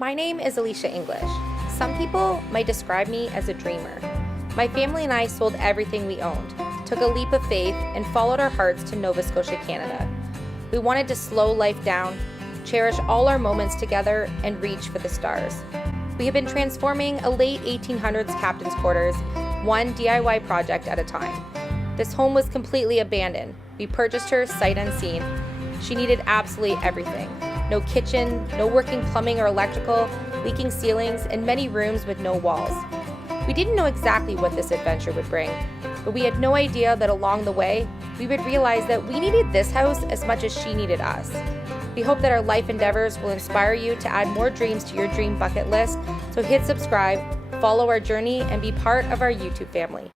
My name is Elysia English. Some people might describe me as a dreamer. My family and I sold everything we owned, took a leap of faith, and followed our hearts to Nova Scotia, Canada. We wanted to slow life down, cherish all our moments together, and reach for the stars. We have been transforming a late 1800s captain's quarters, one DIY project at a time. This home was completely abandoned. We purchased her sight unseen. She needed absolutely everything. No kitchen, no working plumbing or electrical, leaking ceilings, and many rooms with no walls. We didn't know exactly what this adventure would bring, but we had no idea that along the way, we would realize that we needed this house as much as she needed us. We hope that our life endeavors will inspire you to add more dreams to your dream bucket list, so hit subscribe, follow our journey, and be part of our YouTube family.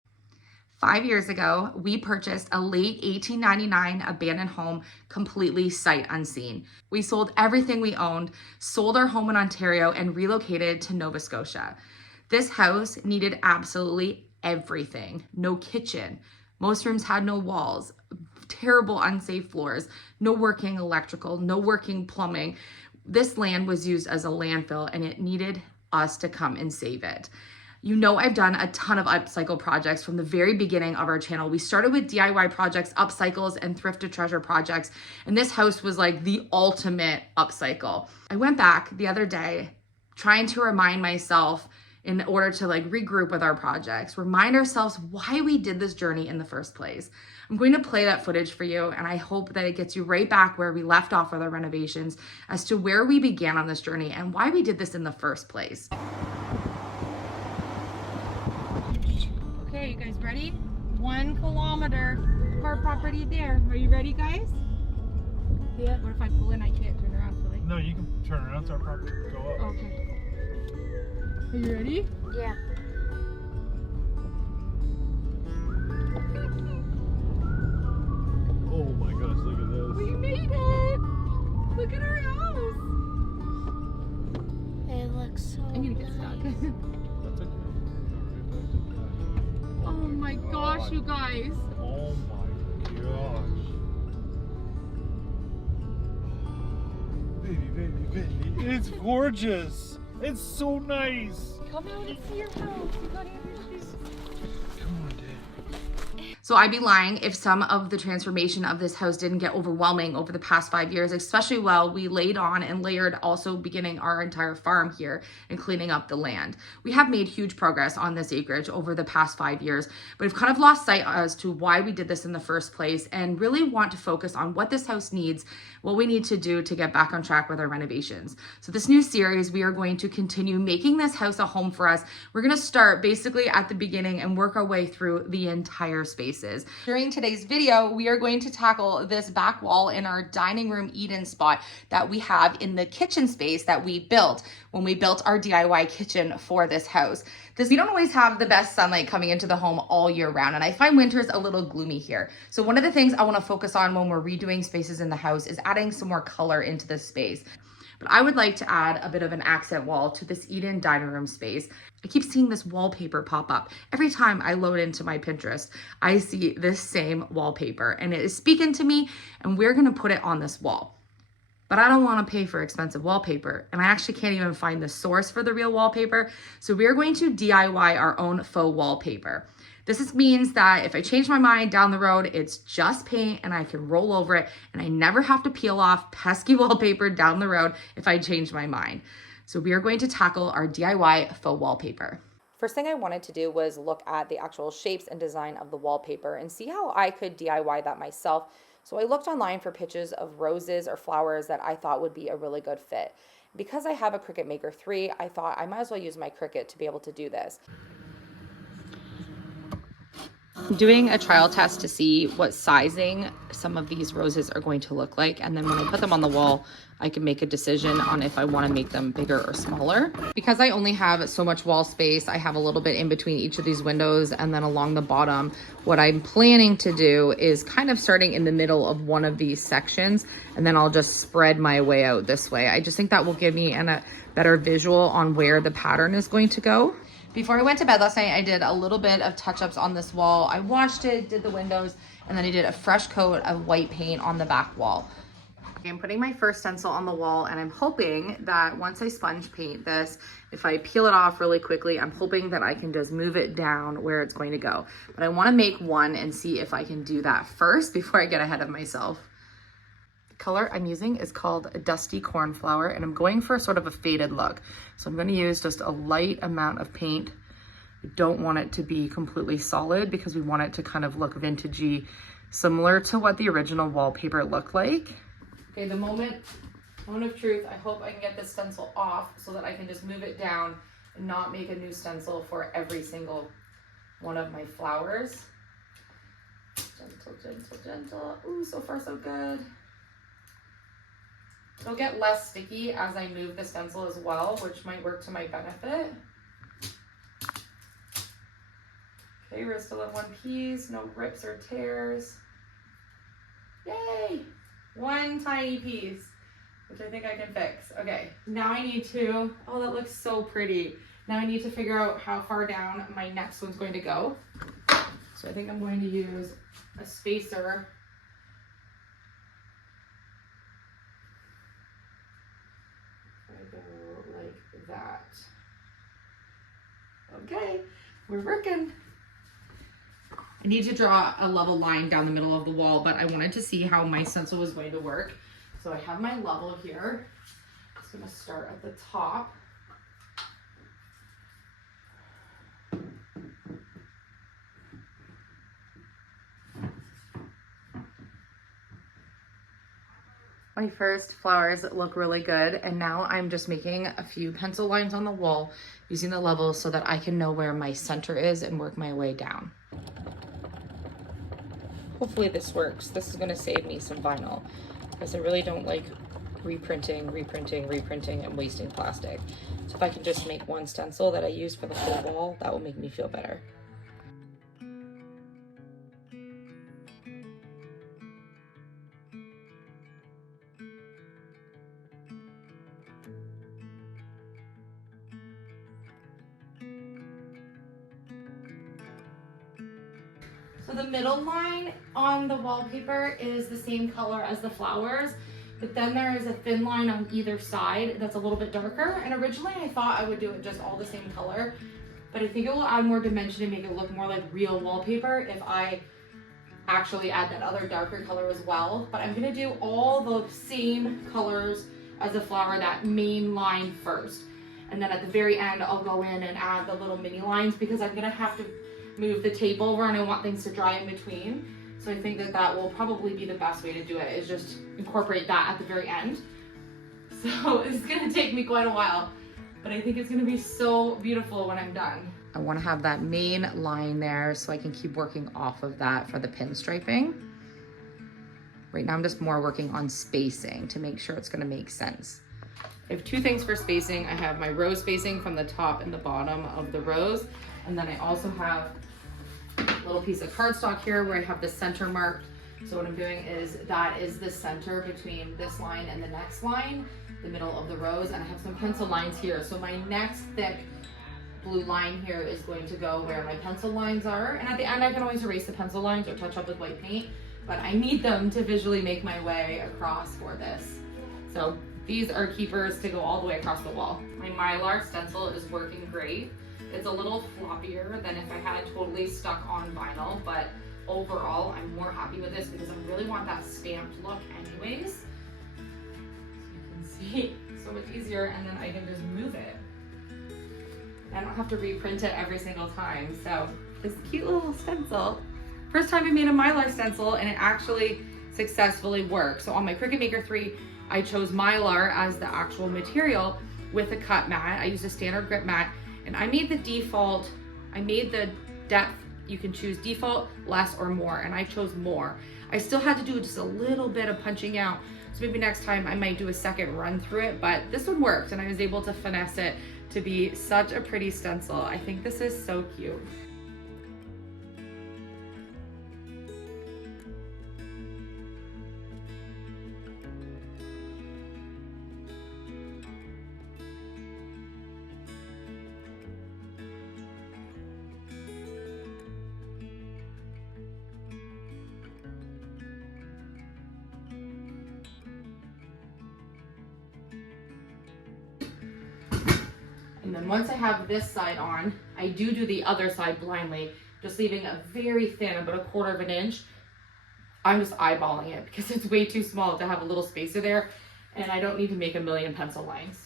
5 years ago, we purchased a late 1899 abandoned home completely sight unseen. We sold everything we owned, sold our home in Ontario, and relocated to Nova Scotia. This house needed absolutely everything. No kitchen. Most rooms had no walls, terrible unsafe floors, no working electrical, no working plumbing. This land was used as a landfill and it needed us to come and save it. You know, I've done a ton of upcycle projects from the very beginning of our channel. We started with DIY projects, upcycles, and thrift to treasure projects. And this house was like the ultimate upcycle. I went back the other day trying to remind myself in order to regroup with our projects, remind ourselves why we did this journey in the first place. I'm going to play that footage for you, and I hope that it gets you right back where we left off with our renovations as to where we began on this journey and why we did this in the first place. Okay, you guys ready? 1 kilometer of our property there. Are you ready, guys? Yeah. What if I pull in? I can't turn around, Philly. No, you can turn around so our property can go up. Okay. Are you ready? Yeah. Oh my gosh, look at this. We made it! Look at our house! It looks so I'm gonna get stuck. That's okay. Oh my gosh, you guys. Oh my gosh. Baby. It's gorgeous. It's so nice. Come out and see your house. You gotta have your shoes. Come on, Dad. So I'd be lying if some of the transformation of this house didn't get overwhelming over the past 5 years, especially while we laid on and layered also beginning our entire farm here and cleaning up the land. We have made huge progress on this acreage over the past 5 years, but we've kind of lost sight as to why we did this in the first place and really want to focus on what this house needs, what we need to do to get back on track with our renovations. So this new series, we are going to continue making this house a home for us. We're going to start basically at the beginning and work our way through the entire spaces. During today's video, we are going to tackle this back wall in our dining room eat-in spot that we have in the kitchen space that we built when we built our DIY kitchen for this house. We don't always have the best sunlight coming into the home all year round, and I find winters a little gloomy here. So one of the things I want to focus on when we're redoing spaces in the house is adding some more color into this space. But I would like to add a bit of an accent wall to this eat-in dining room space. I keep seeing this wallpaper pop up. Every time I load into my Pinterest, I see this same wallpaper and it is speaking to me, and we're gonna put it on this wall. But I don't wanna pay for expensive wallpaper, and I actually can't even find the source for the real wallpaper. So we're going to DIY our own faux wallpaper. This means that if I change my mind down the road, it's just paint and I can roll over it and I never have to peel off pesky wallpaper down the road if I change my mind. So we are going to tackle our DIY faux wallpaper. First thing I wanted to do was look at the actual shapes and design of the wallpaper and see how I could DIY that myself. So I looked online for pictures of roses or flowers that I thought would be a really good fit. Because I have a Cricut Maker 3, I thought I might as well use my Cricut to be able to do this. Doing a trial test to see what sizing some of these roses are going to look like, and then when I put them on the wall I can make a decision on if I want to make them bigger or smaller. Because I only have so much wall space, I have a little bit in between each of these windows and then along the bottom. What I'm planning to do is kind of starting in the middle of one of these sections, and then I'll just spread my way out this way. I just think that will give me a better visual on where the pattern is going to go. Before I went to bed last night, I did a little bit of touch-ups on this wall. I washed it, did the windows, and then I did a fresh coat of white paint on the back wall. Okay, I'm putting my first stencil on the wall, and I'm hoping that once I sponge paint this, if I peel it off really quickly, I'm hoping that I can just move it down where it's going to go. But I want to make one and see if I can do that first before I get ahead of myself. The color I'm using is called Dusty Cornflower, and I'm going for sort of a faded look. So I'm going to use just a light amount of paint. I don't want it to be completely solid because we want it to kind of look vintagey, similar to what the original wallpaper looked like. Okay, the moment of truth, I hope I can get this stencil off so that I can just move it down and not make a new stencil for every single one of my flowers. Gentle, gentle, gentle. Ooh, so far so good. It'll get less sticky as I move the stencil as well, which might work to my benefit. Okay, we're still in one piece, no rips or tears. Yay! One tiny piece, which I think I can fix. Okay, now I need to, oh, that looks so pretty. Now I need to figure out how far down my next one's going to go. So I think I'm going to use a spacer. I go like that. Okay, we're working. I need to draw a level line down the middle of the wall, but I wanted to see how my stencil was going to work. So I have my level here. I'm just gonna start at the top. My first flowers look really good, and now I'm just making a few pencil lines on the wall using the level so that I can know where my center is and work my way down. Hopefully this works. This is gonna save me some vinyl because I really don't like reprinting, and wasting plastic. So if I can just make one stencil that I use for the whole wall, that will make me feel better. So the middle line on the wallpaper is the same color as the flowers, but then there is a thin line on either side that's a little bit darker. And originally I thought I would do it just all the same color, but I think it will add more dimension and make it look more like real wallpaper if I actually add that other darker color as well. But I'm gonna do all the same colors as the flower, that main line first. And then at the very end, I'll go in and add the little mini lines because I'm gonna have to move the tape over and I want things to dry in between. So I think that that will probably be the best way to do it, is just incorporate that at the very end. So it's gonna take me quite a while, but I think it's gonna be so beautiful when I'm done. I wanna have that main line there so I can keep working off of that for the pinstriping. Right now I'm just more working on spacing to make sure it's gonna make sense. I have two things for spacing. I have my rose spacing from the top and the bottom of the rose, and then I also have a little piece of cardstock here where I have the center marked. So what I'm doing is that is the center between this line and the next line, the middle of the rose, and I have some pencil lines here. So my next thick blue line here is going to go where my pencil lines are, and at the end I can always erase the pencil lines or touch up with white paint, but I need them to visually make my way across for this. So these are keepers to go all the way across the wall. My Mylar stencil is working great. It's a little floppier than if I had totally stuck on vinyl, but overall I'm more happy with this because I really want that stamped look anyways. So you can see, so much easier, and then I can just move it. I don't have to reprint it every single time. So this cute little stencil, first time I made a Mylar stencil and it actually successfully worked. So on my Cricut Maker 3, I chose Mylar as the actual material with a cut mat. I used a standard grip mat, and I made the default, I made the depth, you can choose default, less, or more, and I chose more. I still had to do just a little bit of punching out, so maybe next time I might do a second run through it, but this one worked, and I was able to finesse it to be such a pretty stencil. I think this is so cute. And then once I have this side on, I do the other side blindly, just leaving a very thin, about 1/4 of an inch. I'm just eyeballing it because it's way too small to have a little spacer there, and I don't need to make a million pencil lines.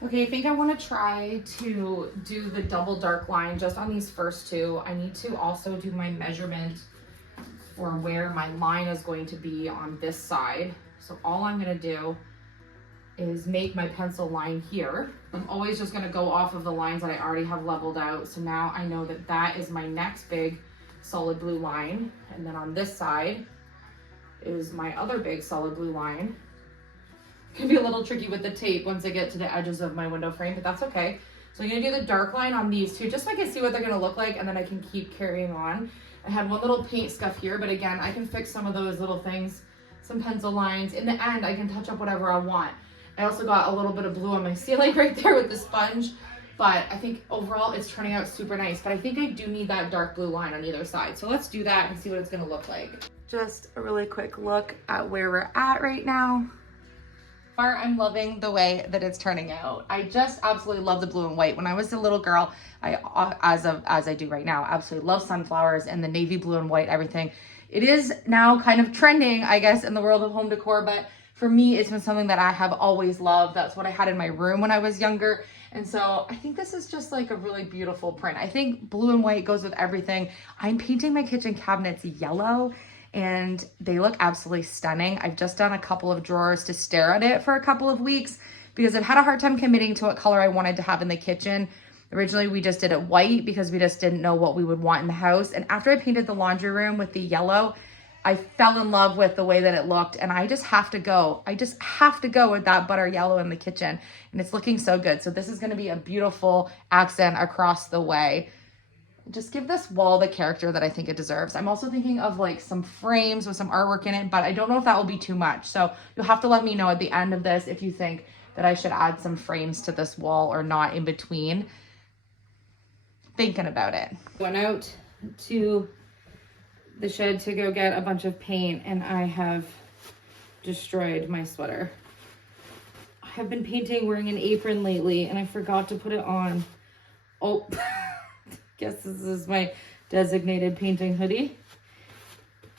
Okay, I think I want to try to do the double dark line just on these first two. I need to also do my measurement for where my line is going to be on this side. So all I'm going to do is make my pencil line here. I'm always just going to go off of the lines that I already have leveled out. So now I know that that is my next big solid blue line. And then on this side is my other big solid blue line. Can be a little tricky with the tape once I get to the edges of my window frame, but that's okay. So I'm gonna do the dark line on these two, just so I can see what they're gonna look like, and then I can keep carrying on. I had one little paint scuff here, but again, I can fix some of those little things, some pencil lines. In the end, I can touch up whatever I want. I also got a little bit of blue on my ceiling right there with the sponge, but I think overall it's turning out super nice. But I think I do need that dark blue line on either side. So let's do that and see what it's gonna look like. Just a really quick look at where we're at right now. I'm loving the way that it's turning out. I just absolutely love the blue and white. When I was a little girl, as I do right now, absolutely love sunflowers and the navy blue and white, everything. It is now kind of trending, I guess, in the world of home decor, but for me, it's been something that I have always loved. That's what I had in my room when I was younger. And so I think this is just like a really beautiful print. I think blue and white goes with everything. I'm painting my kitchen cabinets yellow, and they look absolutely stunning. I've just done a couple of drawers to stare at it for a couple of weeks because I've had a hard time committing to what color I wanted to have in the kitchen. Originally, we just did it white because we just didn't know what we would want in the house. And after I painted the laundry room with the yellow, I fell in love with the way that it looked, and I just have to go. I just have to go with that butter yellow in the kitchen, and it's looking so good. So this is gonna be a beautiful accent across the way. Just give this wall the character that I think it deserves. I'm also thinking of like some frames with some artwork in it, but I don't know if that will be too much. So you'll have to let me know at the end of this if you think that I should add some frames to this wall or not in between. Thinking about it. Went out to the shed to go get a bunch of paint, and I have destroyed my sweater. I have been painting wearing an apron lately, and I forgot to put it on. Oh. Guess this is my designated painting hoodie.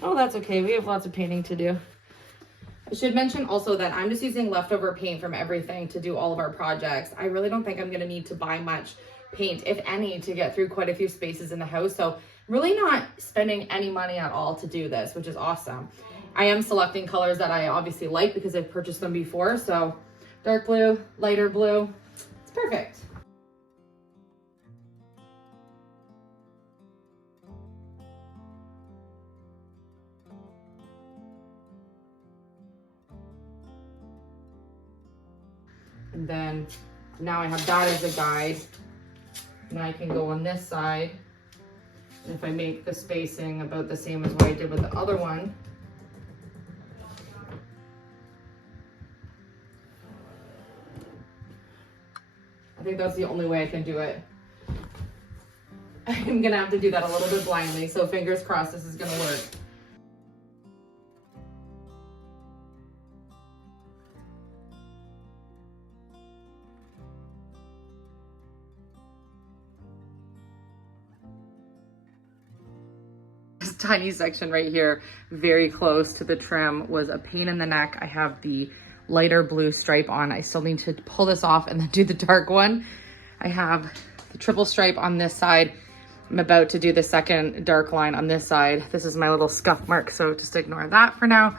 Oh, that's okay. We have lots of painting to do. I should mention also that I'm just using leftover paint from everything to do all of our projects. I really don't think I'm going to need to buy much paint, if any, to get through quite a few spaces in the house. So really not spending any money at all to do this, which is awesome. I am selecting colors that I obviously like because I've purchased them before. So dark blue, lighter blue, it's perfect. And then now I have that as a guide. And I can go on this side. And if I make the spacing about the same as what I did with the other one, I think that's the only way I can do it. I'm gonna have to do that a little bit blindly, so fingers crossed this is gonna work. This tiny section right here, very close to the trim, was a pain in the neck. I have the lighter blue stripe on. I still need to pull this off and then do the dark one. I have the triple stripe on this side. I'm about to do the second dark line on this side. This is my little scuff mark, so just ignore that for now.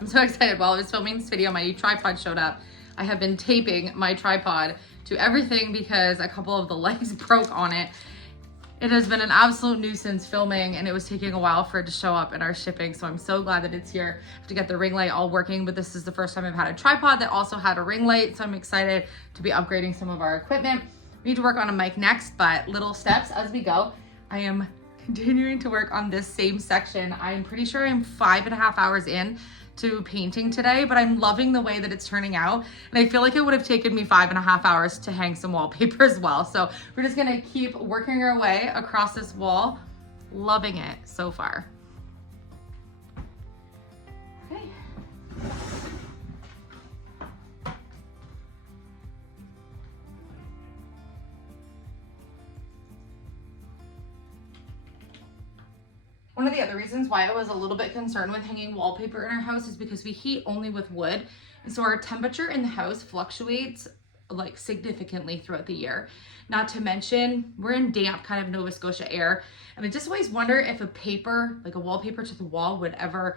I'm so excited. While I was filming this video, my new tripod showed up. I have been taping my tripod to everything because a couple of the legs broke on it. It has been an absolute nuisance filming, and it was taking a while for it to show up in our shipping, so I'm so glad that it's here. I have to get the ring light all working, but this is the first time I've had a tripod that also had a ring light, so I'm excited to be upgrading some of our equipment. We need to work on a mic next, but little steps as we go. I am continuing to work on this same section. I'm pretty sure I'm 5.5 hours in to painting today, but I'm loving the way that it's turning out. And I feel like it would have taken me 5.5 hours to hang some wallpaper as well. So we're just gonna keep working our way across this wall. Loving it so far. Okay. One of the other reasons why I was a little bit concerned with hanging wallpaper in our house is because we heat only with wood. And so our temperature in the house fluctuates like significantly throughout the year. Not to mention, we're in damp kind of Nova Scotia air. And I just always wonder if a paper, like a wallpaper to the wall, would ever,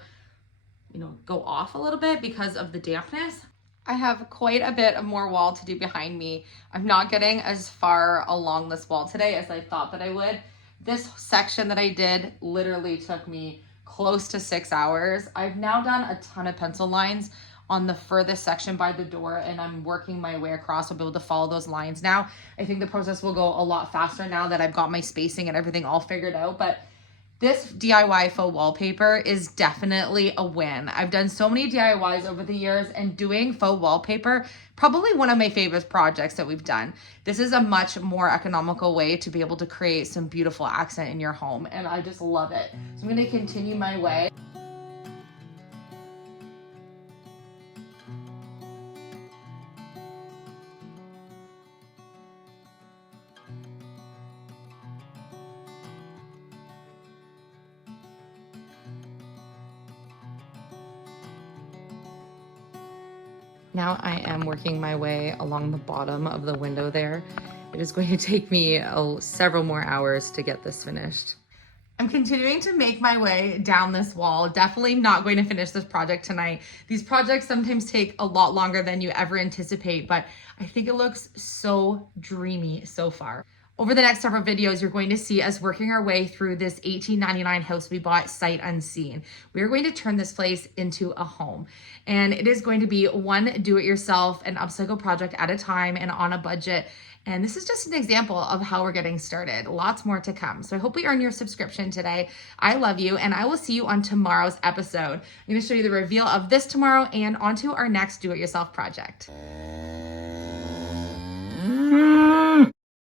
go off a little bit because of the dampness. I have quite a bit of more wall to do behind me. I'm not getting as far along this wall today as I thought that I would. This section that I did literally took me close to 6 hours. I've now done a ton of pencil lines on the furthest section by the door, and I'm working my way across. I'll be able to follow those lines now. I think the process will go a lot faster now that I've got my spacing and everything all figured out. But this DIY faux wallpaper is definitely a win. I've done so many DIYs over the years, and doing faux wallpaper, probably one of my favorite projects that we've done. This is a much more economical way to be able to create some beautiful accent in your home, and I just love it. So I'm gonna continue my way. Now I am working my way along the bottom of the window there. It is going to take me several more hours to get this finished. I'm continuing to make my way down this wall. Definitely not going to finish this project tonight. These projects sometimes take a lot longer than you ever anticipate, but I think it looks so dreamy so far. Over the next several videos, you're going to see us working our way through this $18.99 house we bought sight unseen. We are going to turn this place into a home, and it is going to be one do-it-yourself and upcycle project at a time and on a budget. And this is just an example of how we're getting started. Lots more to come. So I hope we earn your subscription today. I love you, and I will see you on tomorrow's episode. I'm going to show you the reveal of this tomorrow and onto our next do-it-yourself project.